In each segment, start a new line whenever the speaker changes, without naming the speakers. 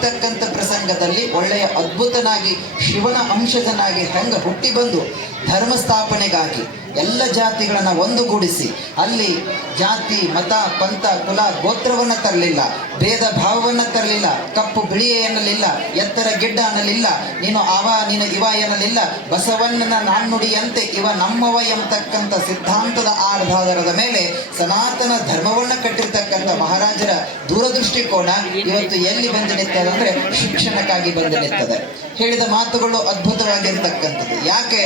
ಹತ್ತಿಕ್ಕತಕ್ಕಂಥ ಪ್ರಸಂಗದಲ್ಲಿ ಒಳ್ಳೆಯ ಅದ್ಭುತನಾಗಿ, ಶಿವನ ಅಂಶದನಾಗಿ ಹೆಂಗ ಹುಟ್ಟಿ ಬಂದು ಧರ್ಮ ಸ್ಥಾಪನೆಗಾಗಿ ಎಲ್ಲ ಜಾತಿಗಳನ್ನು ಒಂದುಗೂಡಿಸಿ, ಅಲ್ಲಿ ಜಾತಿ, ಮತ, ಪಂಥ, ಕುಲ, ಗೋತ್ರವನ್ನ ತರಲಿಲ್ಲ, ಭೇದ ಭಾವವನ್ನು ತರಲಿಲ್ಲ, ಕಪ್ಪು ಬಿಳಿ ಎನ್ನಲಿಲ್ಲ ಎತ್ತರ ಗಿಡ್ಡ ಅನ್ನಲಿಲ್ಲ ನೀನು ಅವ, ನೀನು ಇವ ಎನ್ನಲಿಲ್ಲ, ಬಸವಣ್ಣನ ನಾಣ್ಣುಡಿಯಂತೆ ಇವ ನಮ್ಮವ ಎಂಬತಕ್ಕಂಥ ಸಿದ್ಧಾಂತದ ಆಧಾರದ ಮೇಲೆ ಸನಾತನ ಧರ್ಮವನ್ನ ಕಟ್ಟಿರ್ತಕ್ಕಂಥ ಮಹಾರಾಜರ ದೂರದೃಷ್ಟಿಕೋನ ಇವತ್ತು ಎಲ್ಲಿ ಬಂದು ನಿಂತದೆ ಅಂದ್ರೆ ಶಿಕ್ಷಣಕ್ಕಾಗಿ ಬಂದು ನಿಂತದೆ. ಹೇಳಿದ ಮಾತುಗಳು ಅದ್ಭುತವಾಗಿರ್ತಕ್ಕಂಥದ್ದು. ಯಾಕೆ?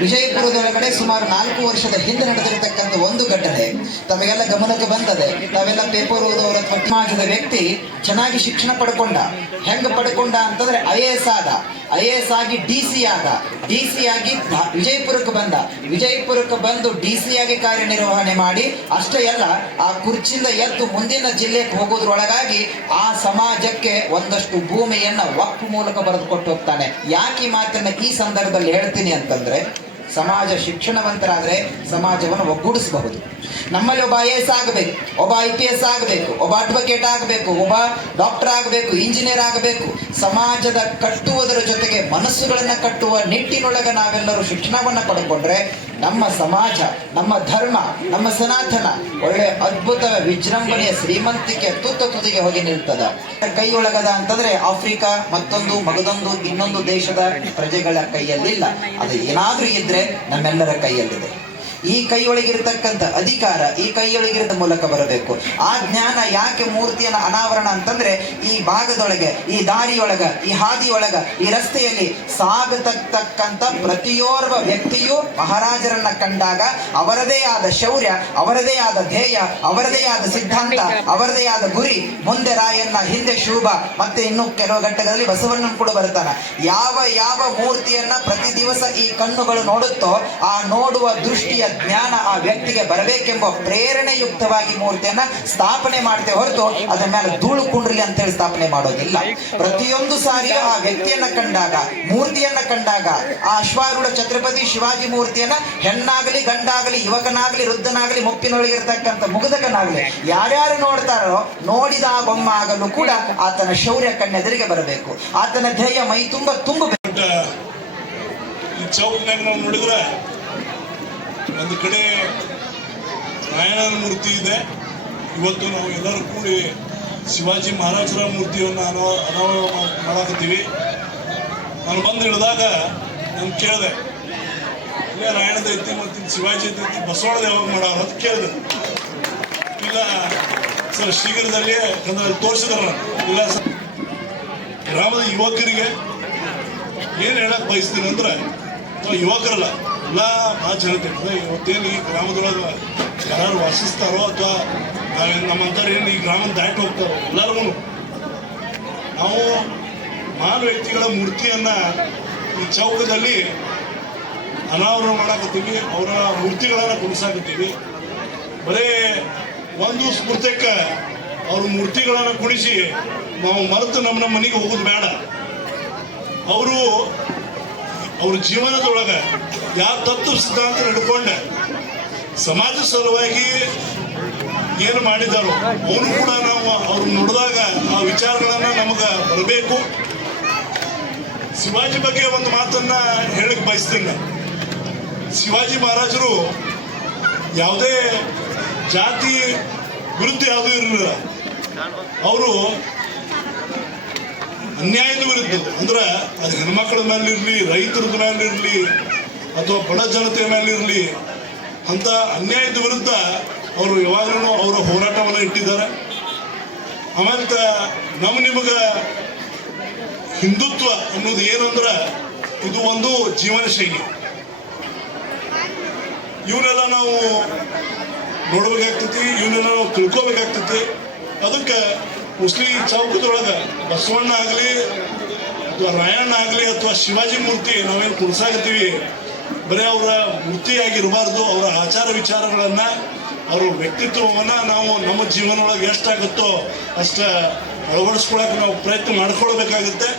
ವಿಜಯಪುರದೊಳಗಡೆ ಸುಮಾರು ನಾಲ್ಕು ವರ್ಷದ ಹಿಂದೆ ನಡೆದಿರತಕ್ಕಂಥ ಒಂದು ಘಟನೆ. ತಮಗೆಲ್ಲ ಗಮನಕ್ಕೆ ಬಂದದೆ ತಾವೆಲ್ಲ ಪೇಪರ್ ಓದೋರ ಸಮಾಜದ ವ್ಯಕ್ತಿ, ಚೆನ್ನಾಗಿ ಶಿಕ್ಷಣ ಪಡ್ಕೊಂಡ. ಹೆಂಗ್ ಪಡ್ಕೊಂಡ ಅಂತಂದ್ರೆ ಐ ಎ ಎಸ್ ಆದ. ಐ ಎ ಎಸ್ ಆಗಿ ಡಿ ಸಿ ಆದ. ಡಿ ಸಿ ಆಗಿ ವಿಜಯಪುರಕ್ಕೆ ಬಂದ. ವಿಜಯಪುರಕ್ಕೆ ಬಂದು ಡಿ ಸಿ ಆಗಿ ಕಾರ್ಯನಿರ್ವಹಣೆ ಮಾಡಿ, ಅಷ್ಟೇ ಅಲ್ಲ, ಆ ಕುರ್ಚಿಯಿಂದ ಎದ್ದು ಮುಂದಿನ ಜಿಲ್ಲೆಗೆ ಹೋಗೋದ್ರೊಳಗಾಗಿ ಆ ಸಮಾಜಕ್ಕೆ ಒಂದಷ್ಟು ಭೂಮಿಯನ್ನ ವಕ್ಫ್ ಮೂಲಕ ಬರೆದುಕೊಟ್ಟು ಹೋಗ್ತಾನೆ. ಯಾಕೆ ಮಾತನ್ನ ಈ ಸಂದರ್ಭದಲ್ಲಿ ಹೇಳ್ತೀನಿ ಅಂತಂದ್ರೆ ಸಮಾಜ ಶಿಕ್ಷಣವಂತರಾದರೆ ಸಮಾಜವನ್ನು ಒಗ್ಗೂಡಿಸಬಹುದು. ನಮ್ಮಲ್ಲಿ ಒಬ್ಬ ಐ ಎಸ್ ಆಗಬೇಕು, ಒಬ್ಬ ಐ ಪಿ ಎಸ್ ಆಗಬೇಕು, ಒಬ್ಬ ಅಡ್ವೊಕೇಟ್ ಆಗಬೇಕು, ಒಬ್ಬ ಡಾಕ್ಟರ್ ಆಗಬೇಕು ಇಂಜಿನಿಯರ್ ಆಗಬೇಕು. ಸಮಾಜದ ಕಟ್ಟುವುದರ ಜೊತೆಗೆ ಮನಸ್ಸುಗಳನ್ನು ಕಟ್ಟುವ ನಿಟ್ಟಿನೊಳಗೆ ನಾವೆಲ್ಲರೂ ಶಿಕ್ಷಣವನ್ನ ಪಡ್ಕೊಂಡ್ರೆ ನಮ್ಮ ಸಮಾಜ, ನಮ್ಮ ಧರ್ಮ, ನಮ್ಮ ಸನಾತನ ಒಳ್ಳೆ ಅದ್ಭುತ ವಿಜೃಂಭಣೆಯ ಶ್ರೀಮಂತಿಕೆ ತುತ್ತ ತುದಿಗೆ ಹೋಗಿ ನಿಲ್ತದ. ಕೈಯೊಳಗದ ಅಂತಂದ್ರೆ ಆಫ್ರಿಕಾ ಮತ್ತೊಂದು, ಮಗದೊಂದು, ಇನ್ನೊಂದು ದೇಶದ ಪ್ರಜೆಗಳ ಕೈಯಲ್ಲಿಲ್ಲ. ಅದು ಏನಾದ್ರೂ ಇದ್ರೆ ನಮ್ಮೆಲ್ಲರ ಕೈಯಲ್ಲಿದೆ. ಈ ಕೈಯೊಳಗಿರ್ತಕ್ಕಂಥ ಅಧಿಕಾರ ಈ ಕೈಯೊಳಗಿರದ ಮೂಲಕ ಬರಬೇಕು. ಆ ಜ್ಞಾನ ಯಾಕೆ ಮೂರ್ತಿಯನ್ನು ಅನಾವರಣ ಅಂತಂದ್ರೆ ಈ ಭಾಗದೊಳಗೆ ಈ ದಾರಿಯೊಳಗ ಈ ಹಾದಿಯೊಳಗ ಈ ರಸ್ತೆಯಲ್ಲಿ ಸಾಗತಕ್ಕಂಥ ಪ್ರತಿಯೋರ್ವ ವ್ಯಕ್ತಿಯು ಮಹಾರಾಜರನ್ನ ಕಂಡಾಗ ಅವರದೇ ಆದ ಶೌರ್ಯ ಅವರದೇ ಆದ ಧ್ಯೇಯ ಅವರದೇ ಆದ ಸಿದ್ಧಾಂತ ಅವರದೇ ಆದ ಗುರಿ ಮುಂದೆ ರಾಯಣ್ಣ ಹಿಂದೆ ಶೂಭ ಮತ್ತೆ ಇನ್ನು ಕೆಲವು ಘಟ್ಟಗಳಲ್ಲಿ ಬಸವಣ್ಣನ ಕೂಡ ಬರ್ತಾನ ಯಾವ ಯಾವ ಮೂರ್ತಿಯನ್ನ ಪ್ರತಿ ದಿವಸ ಈ ಕಣ್ಣುಗಳು ನೋಡುತ್ತೋ ಆ ನೋಡುವ ದೃಷ್ಟಿಯ ಜ್ಞಾನ ಆ ವ್ಯಕ್ತಿಗೆ ಬರಬೇಕೆಂಬ ಪ್ರೇರಣೆಯುಕ್ತವಾಗಿ ಮೂರ್ತಿಯನ್ನ ಸ್ಥಾಪನೆ ಮಾಡದೆ ಹೊರತು ಅದರ ಮೇಲೆ ಧೂಳು ಕುಂಡ್ರಿ ಅಂತ ಹೇಳಿ ಸ್ಥಾಪನೆ ಮಾಡೋದಿಲ್ಲ. ಪ್ರತಿಯೊಂದು ಸಾರಿಯೂ ಆ ವ್ಯಕ್ತಿಯನ್ನ ಕಂಡಾಗ, ಮೂರ್ತಿಯನ್ನ ಕಂಡಾಗ, ಆ ಅಶ್ವಾರೂಢ ಛತ್ರಪತಿ ಶಿವಾಜಿ ಮೂರ್ತಿಯನ್ನ ಹೆಣ್ಣಾಗಲಿ, ಗಂಡಾಗಲಿ, ಯುವಕನಾಗಲಿ, ವೃದ್ಧನಾಗಲಿ ಮುಪ್ಪಿನೊಳಗಿರ್ತಕ್ಕಂಥ ಮುಗುದಕನಾಗಲಿ, ಯಾರ್ಯಾರು ನೋಡ್ತಾರೋ ನೋಡಿದ ಆ ಬೊಮ್ಮ ಆಗಲು ಕೂಡ ಆತನ ಶೌರ್ಯ ಕಣ್ಣೆದುರಿಗೆ ಬರಬೇಕು. ಆತನ ಧ್ಯೇಯ ಮೈ ತುಂಬ ತುಂಬಬೇಕು.
ಚೌಕ್ನಾಗ ನಾವು ನೋಡಿದ್ರೆ ಒಂದು ಕಡೆ ನಾರಾಯಣನ ಮೂರ್ತಿ ಇದೆ. ಇವತ್ತು ನಾವು ಎಲ್ಲರೂ ಕೂಡಿ ಶಿವಾಜಿ ಮಹಾರಾಜರ ಮೂರ್ತಿಯನ್ನು ಅನಾವ ಅನಾವರಣ ಮಾಡಾಕತ್ತೀವಿ. ನಾನು ಬಂದು ಹಿಡಿದಾಗ ನಾನು ಕೇಳಿದೆ, ಇಲ್ಲೇ ರಾಯಣದ ಐತಿ ಮತ್ತು ಶಿವಾಜಿ ಐತಿ ಯಾವಾಗ ಮಾಡೋರು ಅಂತ ಕೇಳಿದೆ. ಇಲ್ಲ ಸರ್, ಶೀಘ್ರದಲ್ಲಿ ತೋರಿಸಿದಾರ ಇಲ್ಲ ಸರ್. ಗ್ರಾಮದ ಯುವಕರಿಗೆ ಏನು ಹೇಳಕ್ಕೆ ಬಯಸ್ತೀನಿ ಅಂದ್ರೆ ಯುವಕರಲ್ಲ ಎಲ್ಲ ಹೇಳ್ತೀನಿ ಅಂದ್ರೆ ಇವತ್ತೇನು ಈ ಗ್ರಾಮದೊಳಗೆ ಯಾರು ವಾಸಿಸ್ತಾರೋ ಅಥವಾ ನಮ್ಮಂಥವ್ರು ಏನು ಈ ಗ್ರಾಮ ದಾಟಿ ಹೋಗ್ತಾರೋ ಎಲ್ಲರಿಗೂ ನಾವು ಮಾನ ವ್ಯಕ್ತಿಗಳ ಮೂರ್ತಿಯನ್ನು ಈ ಚೌಕದಲ್ಲಿ ಅನಾವರಣ ಮಾಡಾಕತ್ತೀವಿ, ಅವರ ಮೂರ್ತಿಗಳನ್ನು ಕುಣಿಸಾಕತ್ತೀವಿ ಬರೀ ಒಂದು ಸ್ಮೃತಕ್ಕೆ ಅವ್ರ ಮೂರ್ತಿಗಳನ್ನು ಕುಣಿಸಿ ನಾವು ಮರೆತು ನಮ್ಮ ನಮ್ಮ ಮನೆಗೆ ಹೋಗೋದು ಬೇಡ. ಅವರು ಅವ್ರ ಜೀವನದೊಳಗ ಯಾವ ತತ್ವ ಸಿದ್ಧಾಂತ ಹಿಡ್ಕೊಂಡ ಸಮಾಜ ಸಲುವಾಗಿ ಏನು ಮಾಡಿದಾರೋ, ಅವನು ಕೂಡ ನಾವು ಅವ್ರನ್ನ ನೋಡಿದಾಗ ಆ ವಿಚಾರಗಳನ್ನ ನಮಗೆ ಬರಬೇಕು. ಶಿವಾಜಿ ಬಗ್ಗೆ ಒಂದು ಮಾತನ್ನ ಹೇಳಕ್ ಬಯಸ್ತೇನೆ. ಶಿವಾಜಿ ಮಹಾರಾಜರು ಯಾವುದೇ ಜಾತಿ ವಿರುದ್ಧ ಯಾವುದೂ ಇರಲಿಲ್ಲ. ಅವರು ಅನ್ಯಾಯದ ವಿರುದ್ಧ ಅಂದ್ರೆ ಅದು ಹೆಣ್ಮಕ್ಳ ಮೇಲೆ ಇರಲಿ, ರೈತರ ಮೇಲೆ ಇರಲಿ, ಅಥವಾ ಬಡ ಜನತೆ ಮೇಲೆ ಇರಲಿ, ಅಂತ ಅನ್ಯಾಯದ ವಿರುದ್ಧ ಅವರು ಯಾವಾಗಲೂ ಅವರ ಹೋರಾಟವನ್ನು ಇಟ್ಟಿದ್ದಾರೆ. ಆಮಂತ ನಮ್ಮ ನಿಮಗೆ ಹಿಂದುತ್ವ ಅನ್ನೋದು ಏನಂದ್ರೆ ಇದು ಒಂದು ಜೀವನ ಶೈಲಿ. ಇವನ್ನೆಲ್ಲ ನಾವು ನೋಡಬೇಕಾಗ್ತೈತಿ ಇವನ್ನೆಲ್ಲ ನಾವು ತಿಳ್ಕೊಬೇಕಾಗ್ತೈತಿ. ಅದಕ್ಕೆ ಮುಸ್ಲಿ ಚೌಕದೊಳಗೆ ಬಸವಣ್ಣ ಆಗಲಿ ಅಥವಾ ರಾಯಣ್ಣ ಆಗಲಿ ಅಥವಾ ಶಿವಾಜಿ ಮೂರ್ತಿ ನಾವೇನು ಕುಡ್ಸಾಕತ್ತೀವಿ ಬರೀ ಅವರ ಮೂರ್ತಿಯಾಗಿರಬಾರ್ದು, ಅವರ ಆಚಾರ ವಿಚಾರಗಳನ್ನು, ಅವರ ವ್ಯಕ್ತಿತ್ವವನ್ನ ನಾವು ನಮ್ಮ ಜೀವನೊಳಗೆ ಎಷ್ಟಾಗುತ್ತೋ ಅಷ್ಟ ಅಳವಡಿಸ್ಕೊಳಕ್ಕೆ ನಾವು ಪ್ರಯತ್ನ ಮಾಡ್ಕೊಳ್ಬೇಕಾಗುತ್ತೆ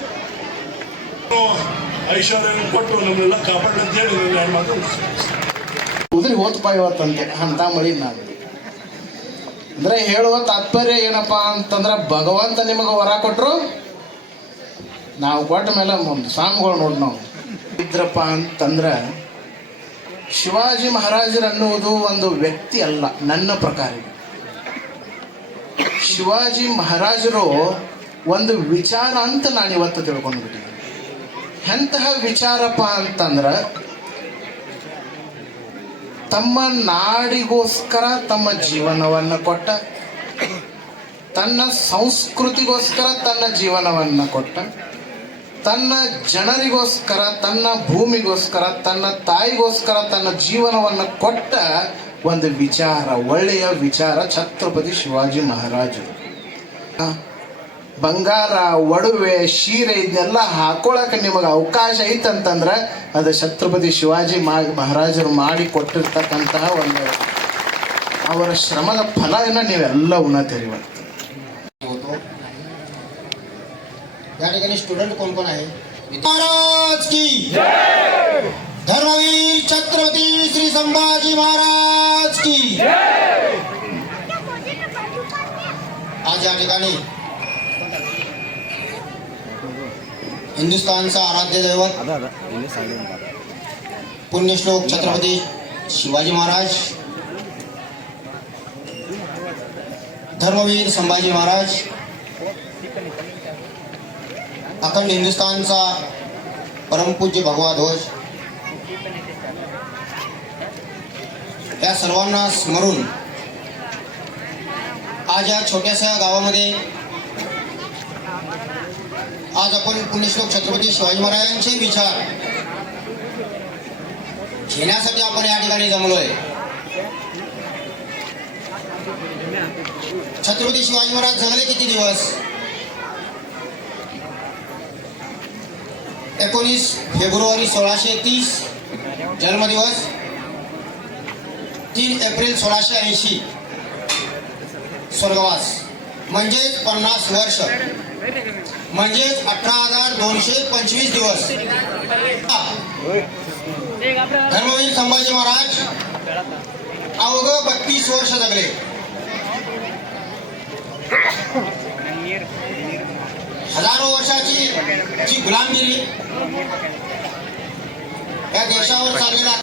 ಐಶ್ವರ್ಯನ ಕೊಟ್ಟು ನಮ್ಮನ್ನೆಲ್ಲ ಕಾಪಾಡಿ ಅಂತ ಹೇಳಿ ನಾನು ಮಾತು ಮುಗಿಸ್ತೀನಿ.
ಓದ್ಪಾ ಇವತ್ತಂತೆ ಅಂತ ಮಳಿ ನಾನು ಅಂದ್ರೆ ಹೇಳುವ ತಾತ್ಪರ್ಯ ಏನಪ್ಪ ಅಂತಂದ್ರೆ ಭಗವಂತ ನಿಮಗೆ ವರ ಕೊಟ್ಟರು ನಾವು ಕೊಟ್ಟ ಮೇಲೆ ಒಂದು ಸ್ವಾಮಿಗಳು ನೋಡಿ ನಾವು. ಇದ್ರಪ್ಪ ಅಂತಂದ್ರೆ ಶಿವಾಜಿ ಮಹಾರಾಜರನ್ನುವುದು ಒಂದು ವ್ಯಕ್ತಿ ಅಲ್ಲ, ನನ್ನ ಪ್ರಕಾರ ಶಿವಾಜಿ ಮಹಾರಾಜರು ಒಂದು ವಿಚಾರ ಅಂತ ನಾನು ಇವತ್ತು ತಿಳ್ಕೊಂಡ್ಬಿಟ್ಟಿದ್ದೀನಿ. ಎಂತಹ ವಿಚಾರಪ್ಪ ಅಂತಂದ್ರೆ ತಮ್ಮ ನಾಡಿಗೋಸ್ಕರ ತಮ್ಮ ಜೀವನವನ್ನು ಕೊಟ್ಟ. ತನ್ನ ಸಂಸ್ಕೃತಿಗೋಸ್ಕರ ತನ್ನ ಜೀವನವನ್ನು ಕೊಟ್ಟ. ತನ್ನ ಜನರಿಗೋಸ್ಕರ, ತನ್ನ ಭೂಮಿಗೋಸ್ಕರ, ತನ್ನ ತಾಯಿಗೋಸ್ಕರ ತನ್ನ ಜೀವನವನ್ನು ಕೊಟ್ಟ ಒಂದು ವಿಚಾರ, ಒಳ್ಳೆಯ ವಿಚಾರ, ಛತ್ರಪತಿ ಶಿವಾಜಿ ಮಹಾರಾಜರು. ಬಂಗಾರ ಒಡವೆ ಸೀರೆ ಇದನ್ನೆಲ್ಲ ಹಾಕೊಳಕ್ಕೆ ನಿಮಗೆ ಅವಕಾಶ ಐತಂತಂದ್ರೆ ಅದು ಛತ್ರಪತಿ ಶಿವಾಜಿ ಮಾ- ಮಹಾರಾಜರು ಮಾಡಿ ಕೊಟ್ಟಿರ್ತಕ್ಕಂತಹ ಒಂದು ಅವರ ಶ್ರಮದ ಫಲನ ನೀವೆಲ್ಲ ಉಣತೀರಿ ಇವತ್ತು
होतो या ठिकाणी स्टुडंट कोण कोण आहे महाराज की धर्मवीर छत्रपती श्री संभाजी महाराज की आज या ठिकाणी हिंदुस्थानचा आराध्य दैवत. पुण्यश्लोक छत्रपती शिवाजी महाराज. धर्मवीर संभाजी महाराज. अखंड हिंदुस्थानचा परमपूज्य भगवा ध्वज. या सर्वांना स्मरून आज या छोट्याशा गावामध्ये आज आपण पुण्यश्लोक छत्रपती शिवाजी महाराजांचे विचार घेण्यासाठी आपण या ठिकाणी जमलोय. छत्रपती शिवाजी महाराज जगले किती दिवस? एकोणीस फेब्रुवारी सोळाशे तीस जन्मदिवस. तीन एप्रिल सोळाशे ऐंशी स्वर्गवास. म्हणजेच पन्नास वर्ष. म्हणजेच अठरा हजार दोनशे पंचवीस दिवस. धर्मवीर संभाजी महाराज अवघ बत्तीस वर्ष जगले. हजारो वर्षाची जी गुलामगिरी या देशावर चाललेला